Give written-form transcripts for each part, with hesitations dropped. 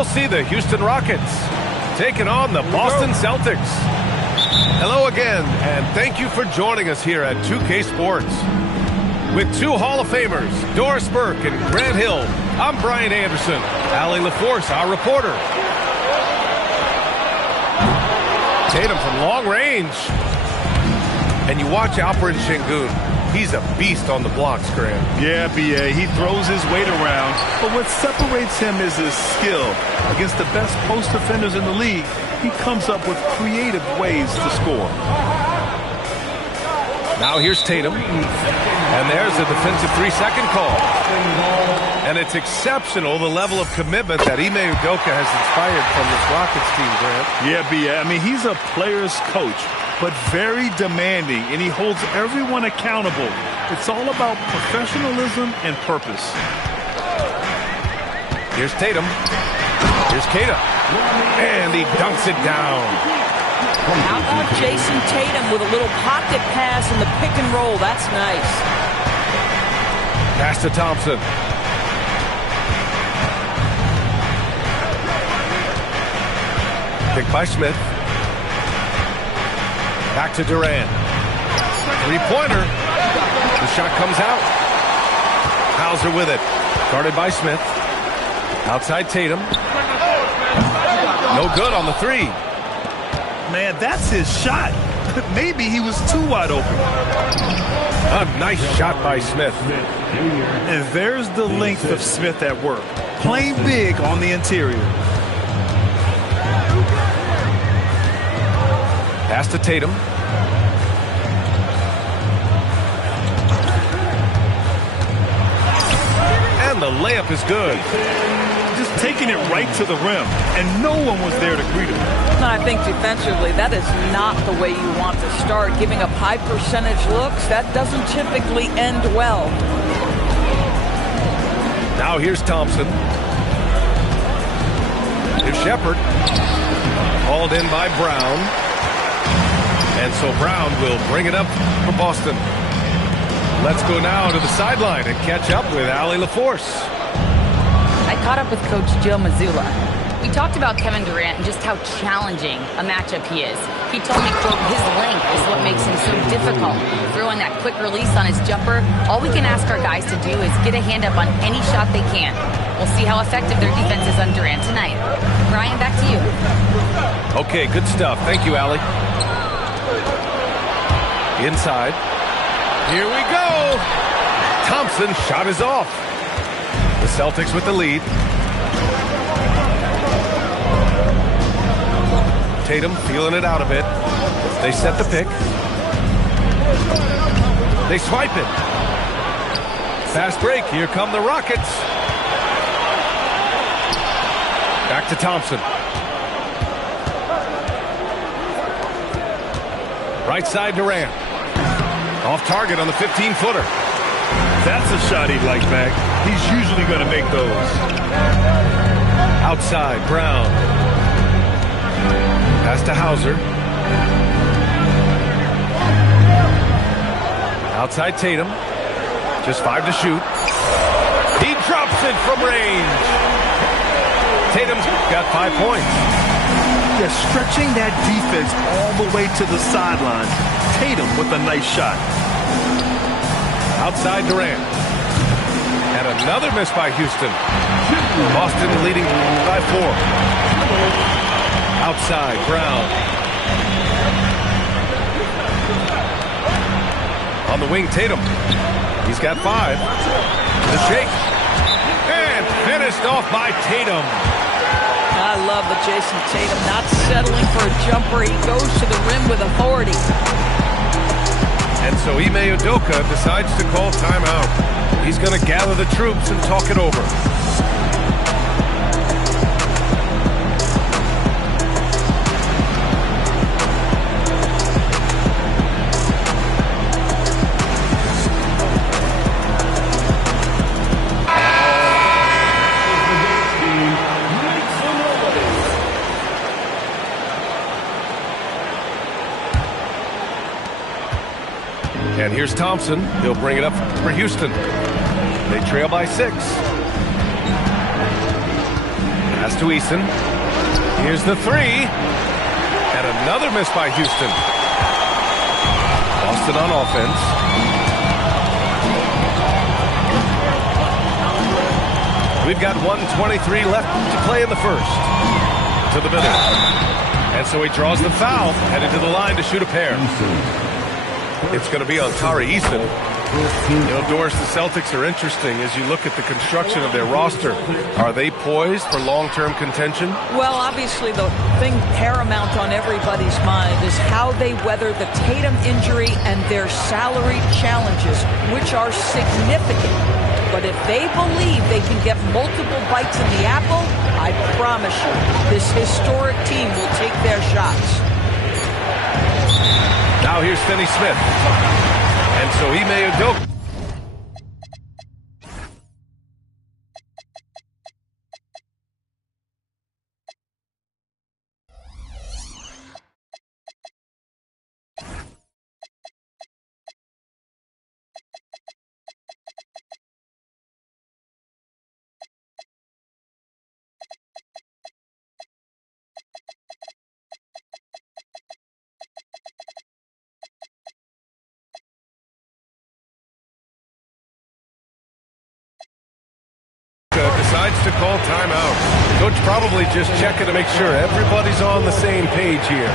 we'll see the Houston Rockets taking on the Boston Celtics. Hello again, and thank you for joining us here at 2K Sports. With two Hall of Famers, Doris Burke and Grant Hill, I'm Brian Anderson. Allie LaForce, our reporter. Tatum from long range. And you watch Alperen Şengün. He's a beast on the blocks, Grant. Yeah, B.A. He throws his weight around, but what separates him is his skill. Against the best post defenders in the league, he comes up with creative ways to score. Now here's Tatum. And there's a defensive 3-second call. And it's exceptional, the level of commitment that Ime Udoka has inspired from this Rockets team, Grant. Yeah, B.A. I mean, he's a player's coach, but very demanding, and he holds everyone accountable. It's all about professionalism and purpose. Here's Tatum. Here's Kata. And he dunks it down. How about Jason Tatum with a little pocket pass in the pick and roll? That's nice. Pass to Thompson. Pick by Smith. Back to Durant. Three-pointer. The shot comes out. Hauser with it. Guarded by Smith. Outside Tatum. No good on the three. Man, that's his shot. Maybe he was too wide open. A nice shot by Smith. And there's the length of Smith at work. Playing big on the interior. Pass to Tatum. And the layup is good. Just taking it right to the rim, and no one was there to greet him. And I think defensively, that is not the way you want to start. Giving up high percentage looks, that doesn't typically end well. Now here's Thompson. Here's Shepard. Hauled in by Brown. And so Brown will bring it up for Boston. Let's go now to the sideline and catch up with Allie LaForce. I caught up with Coach Joe Mazzulla. We talked about Kevin Durant and just how challenging a matchup he is. He told me, quote, his length is what makes him so difficult. Throwing that quick release on his jumper, all we can ask our guys to do is get a hand up on any shot they can. We'll see how effective their defense is on Durant tonight. Brian, back to you. Okay, good stuff. Thank you, Allie. Inside. Here we go. Thompson's shot is off. The Celtics with the lead. Tatum feeling it out a bit. They set the pick. They swipe it. Fast break. Here come the Rockets. Back to Thompson. Right side Durant. Off target on the 15-footer. That's a shot he'd like back. He's usually going to make those. Outside, Brown. Pass to Hauser. Outside Tatum. Just 5 to shoot. He drops it from range. Tatum's got 5 points. Yeah, stretching that defense all the way to the sideline. Tatum with a nice shot. Outside Durant. And another miss by Houston. Boston leading by 4. Outside, Brown. On the wing, Tatum. He's got 5. The shake. And finished off by Tatum. I love the Jason Tatum not settling for a jumper. He goes to the rim with authority. And so Ime Udoka decides to call timeout. He's going to gather the troops and talk it over. And here's Thompson. He'll bring it up for Houston. They trail by 6. Pass to Eason. Here's the three. And another miss by Houston. Boston on offense. We've got 1:23 left to play in the first. To the middle. And so he draws the foul, headed to the line to shoot a pair. It's going to be on Tari Eason. You know, Doris, the Celtics are interesting as you look at the construction of their roster. Are they poised for long-term contention? Well, obviously the thing paramount on everybody's mind is how they weather the Tatum injury and their salary challenges, which are significant. But if they believe they can get multiple bites in the apple, I promise you, this historic team will take their shots. Now here's Finney Smith. And so Ime Udoka. Decides to call timeout. Coach probably just checking to make sure everybody's on the same page here.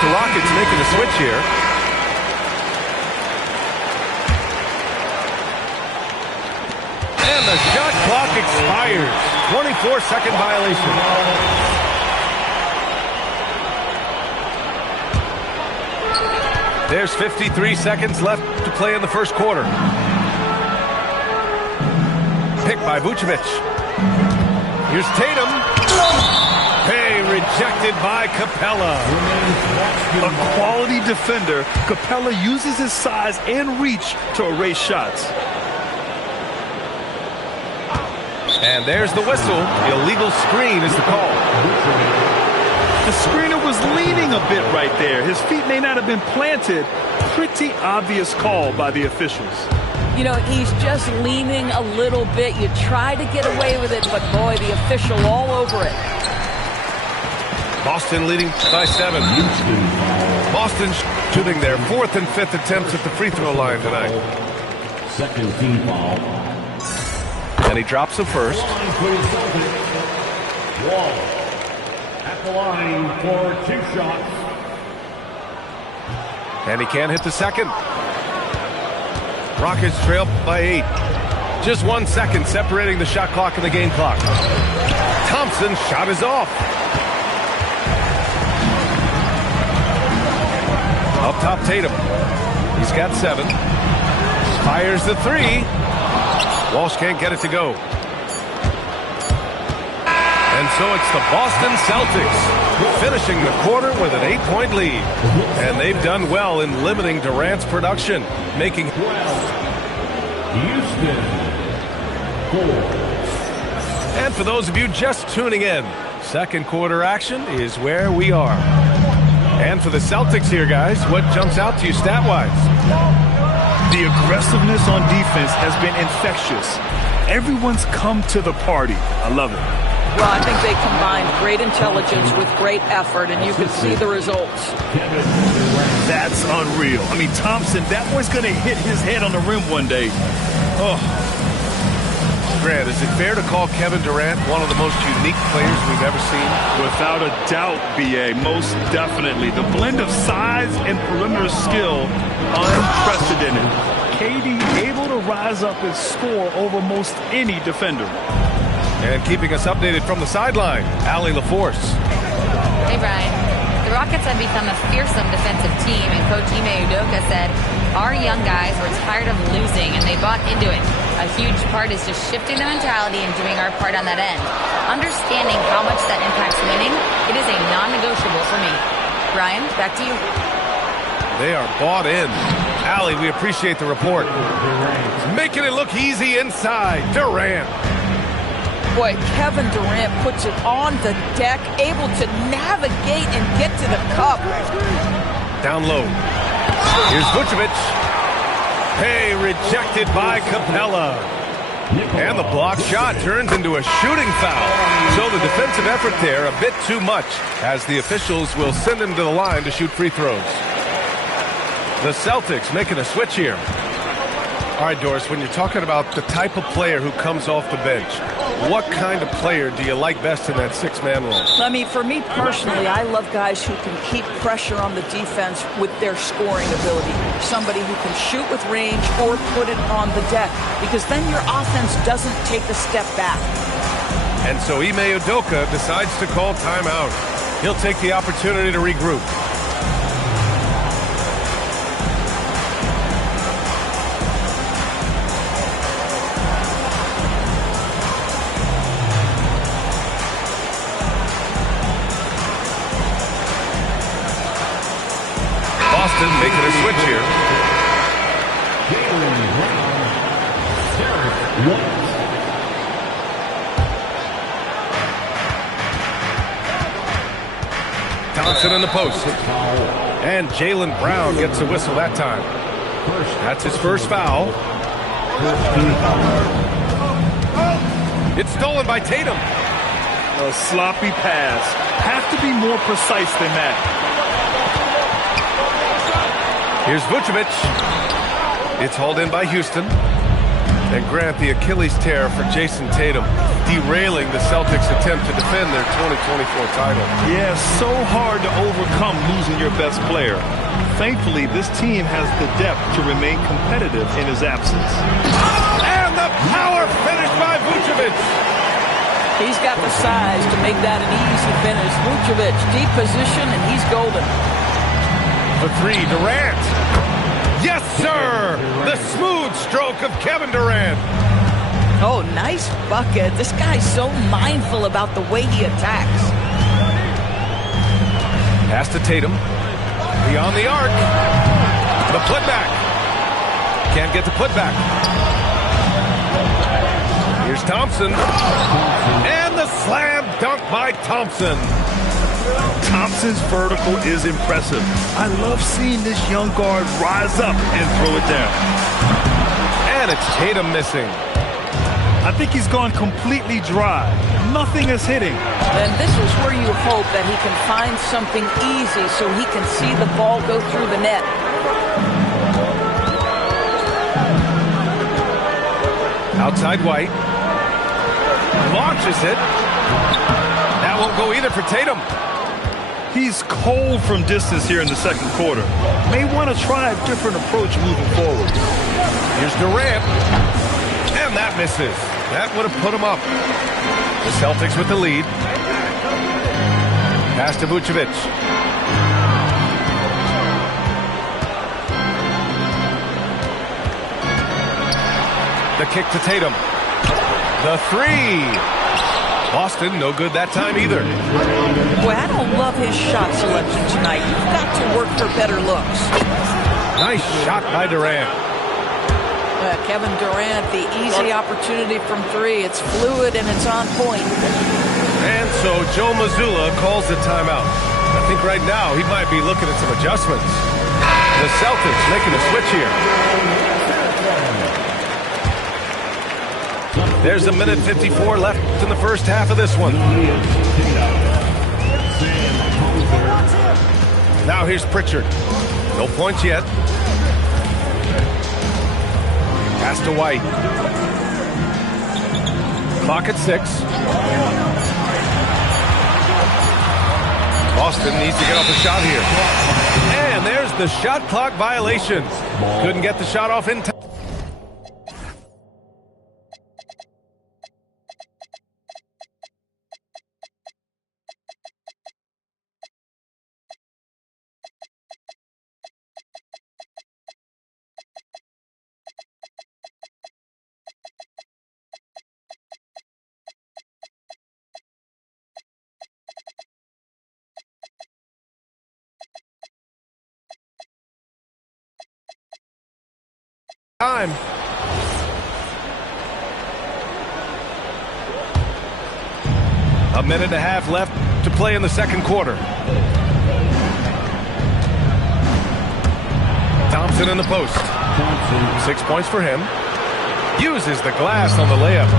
The Rockets making a switch here. And the shot clock expires. 24-second violation. There's 53 seconds left to play in the first quarter. Picked by Vucevic. Here's Tatum. Hey, rejected by Capella. A quality defender, Capella uses his size and reach to erase shots. And there's the whistle. Illegal screen is the call. The screener was leaning a bit right there. His feet may not have been planted. Pretty obvious call by the officials. You know, he's just leaning a little bit. You try to get away with it, but boy, the official all over it. Boston leading by 7. Boston shooting their 4th and 5th attempts at the free throw line tonight. Second team foul. And he drops the first. Wall at the line for 2 shots. And he can't hit the second. Rockets trail by 8. Just 1 second separating the shot clock and the game clock. Thompson's shot is off. Up top, Tatum. He's got 7. Fires the 3. Walsh can't get it to go. And so it's the Boston Celtics finishing the quarter with an 8-point lead. And they've done well in limiting Durant's production, making Houston 4. And for those of you just tuning in, second quarter action is where we are. And for the Celtics here, guys, what jumps out to you stat-wise? The aggressiveness on defense has been infectious. Everyone's come to the party. I love it. Well, I think they combined great intelligence with great effort, and you can see the results. That's unreal. I mean, Thompson, that boy's going to hit his head on the rim one day. Oh. Grant, is it fair to call Kevin Durant one of the most unique players we've ever seen? Without a doubt, B.A., most definitely. The blend of size and perimeter skill, unprecedented. KD able to rise up and score over most any defender. And keeping us updated from the sideline, Allie LaForce. Hey, Brian. The Rockets have become a fearsome defensive team, and Coach Ime Udoka said, our young guys were tired of losing, and they bought into it. A huge part is just shifting the mentality and doing our part on that end. Understanding how much that impacts winning, it is a non-negotiable for me. Brian, back to you. They are bought in. Allie, we appreciate the report. Making it look easy inside. Durant. Boy, Kevin Durant puts it on the deck, able to navigate and get to the cup. Down low. Here's Vucevic. Hey, rejected by Capella. And the block shot turns into a shooting foul. So the defensive effort there a bit too much, as the officials will send him to the line to shoot free throws. The Celtics making a switch here. All right, Doris, when you're talking about the type of player who comes off the bench, what kind of player do you like best in that six-man role? I mean, for me personally, I love guys who can keep pressure on the defense with their scoring ability. Somebody who can shoot with range or put it on the deck, because then your offense doesn't take a step back. And so Ime Udoka decides to call timeout. He'll take the opportunity to regroup. Making a switch here. Thompson in the post. And Jaylen Brown gets a whistle that time. That's his first foul. It's stolen by Tatum. A sloppy pass. Have to be more precise than that. Here's Vucevic. It's hauled in by Houston. And Grant, the Achilles tear for Jason Tatum, derailing the Celtics' attempt to defend their 2024 title. Yeah, so hard to overcome losing your best player. Thankfully, this team has the depth to remain competitive in his absence. And the power finish by Vucevic. He's got the size to make that an easy finish. Vucevic, deep position, and he's golden. For three, Durant. Yes, sir! The smooth stroke of Kevin Durant. Oh, nice bucket. This guy's so mindful about the way he attacks. Pass to Tatum. Beyond the arc. The putback. Can't get the putback. Here's Thompson. And the slam dunk by Thompson. Thompson's vertical is impressive. I love seeing this young guard rise up and throw it down. And it's Tatum missing. I think he's gone completely dry. Nothing is hitting. And this is where you hope that he can find something easy so he can see the ball go through the net. Outside White. Launches it. That won't go either for Tatum. He's cold from distance here in the second quarter. May want to try a different approach moving forward. Here's Durant. And that misses. That would have put him up. The Celtics with the lead. Pass to Vucevic. The kick to Tatum. The three. Boston, no good that time either. Boy, I don't love his shot selection tonight. You've got to work for better looks. Nice shot by Durant. Kevin Durant, the easy opportunity from three. It's fluid and it's on point. And so Joe Mazzulla calls the timeout. I think right now he might be looking at some adjustments. The Celtics making a switch here. There's a minute 54 left in the first half of this one. Now here's Pritchard. No points yet. Pass to White. Clock at 6. Boston needs to get off a shot here. And there's the shot clock violation. Couldn't get the shot off in time. time. A minute and a half left to play in the second quarter. Thompson in the post. 6 points for him. Uses the glass on the layup.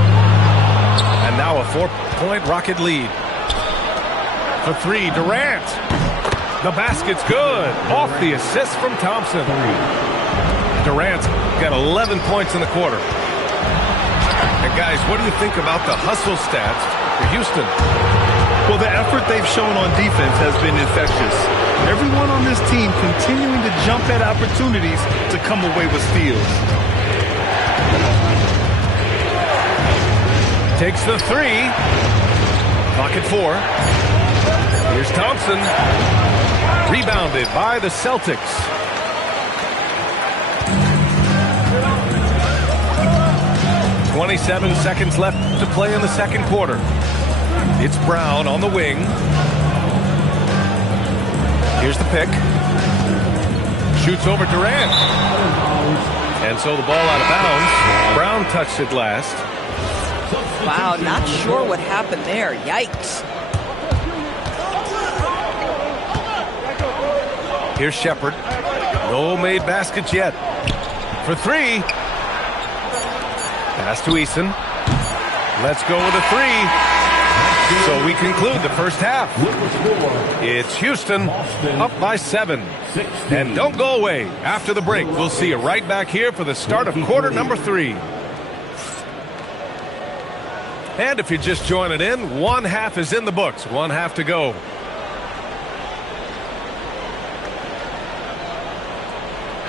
And now a 4-point Rocket lead. For three, Durant. The basket's good. Off the assist from Thompson. Durant's got 11 points in the quarter. And guys, what do you think about the hustle stats for Houston? Well, the effort they've shown on defense has been infectious. Everyone on this team continuing to jump at opportunities to come away with steals. Takes the three. Clock at 4. Here's Thompson. Rebounded by the Celtics. "27 seconds left to play in the second quarter. It's Brown on the wing. Here's the pick. Shoots over Durant. And so the ball out of bounds. Brown touched it last. Wow, not sure what happened there. Yikes. Here's Shepard. No made baskets yet. For three. Pass to Eason. Let's go with a three. So we conclude the first half. It's Houston up by 7. And don't go away. After the break, we'll see you right back here for the start of quarter number 3. And if you're just joining in, one half is in the books. One half to go.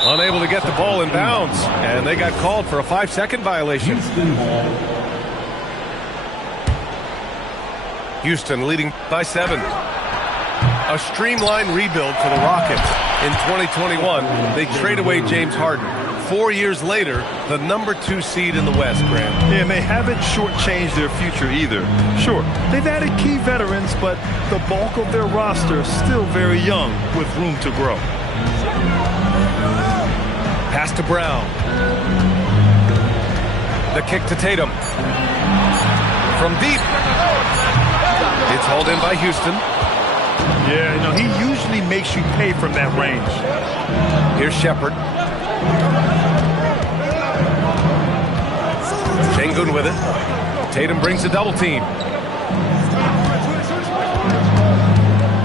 Unable to get the ball in bounds. And they got called for a 5-second violation. Houston leading by 7. A streamlined rebuild for the Rockets. In 2021, they trade away James Harden. 4 years later, the number 2 seed in the West, Grant. Yeah, and they haven't shortchanged their future either. Sure, they've added key veterans, but the bulk of their roster is still very young with room to grow. Pass to Brown. The kick to Tatum. From deep. It's hauled in by Houston. Yeah, you know, he usually makes you pay from that range. Here's Shepard. Şengün with it. Tatum brings a double team.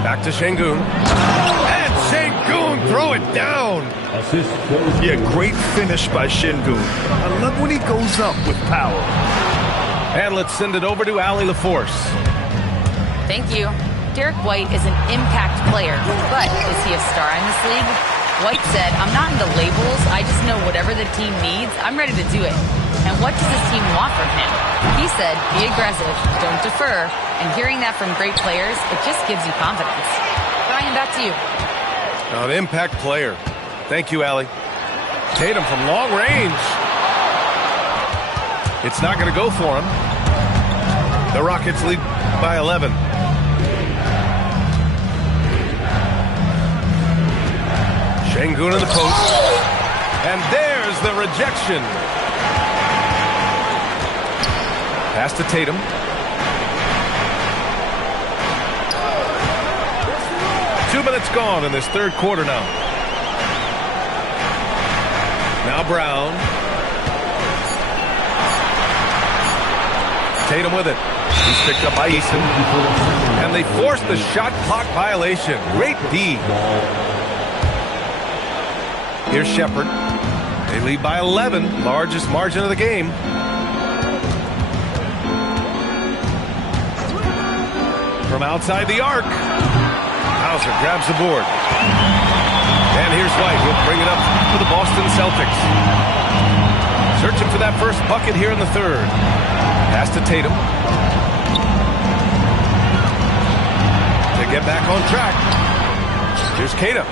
Back to Şengün. And Şengün throw it down. Yeah, great finish by Şengün. I love when he goes up with power. And let's send it over to Allie LaForce. Thank you. Derek White is an impact player, but is he a star in this league? White said, "I'm not into labels. I just know whatever the team needs, I'm ready to do it. And what does this team want from him?" He said, "Be aggressive, don't defer." And hearing that from great players, it just gives you confidence. Brian, back to you. An impact player. Thank you, Allie. Tatum from long range. It's not going to go for him. The Rockets lead by 11. Şengün in the post. And there's the rejection. Pass to Tatum. Two minutes gone in this third quarter now. Now Brown. Tatum with it. He's picked up by Eason. And they force the shot clock violation. Great D. Here's Shepard. They lead by 11. Largest margin of the game. From outside the arc. Hauser grabs the board. And here's White. He'll bring it up for the Boston Celtics. Searching for that first bucket here in the third. Pass to Tatum. To get back on track. Here's Kata.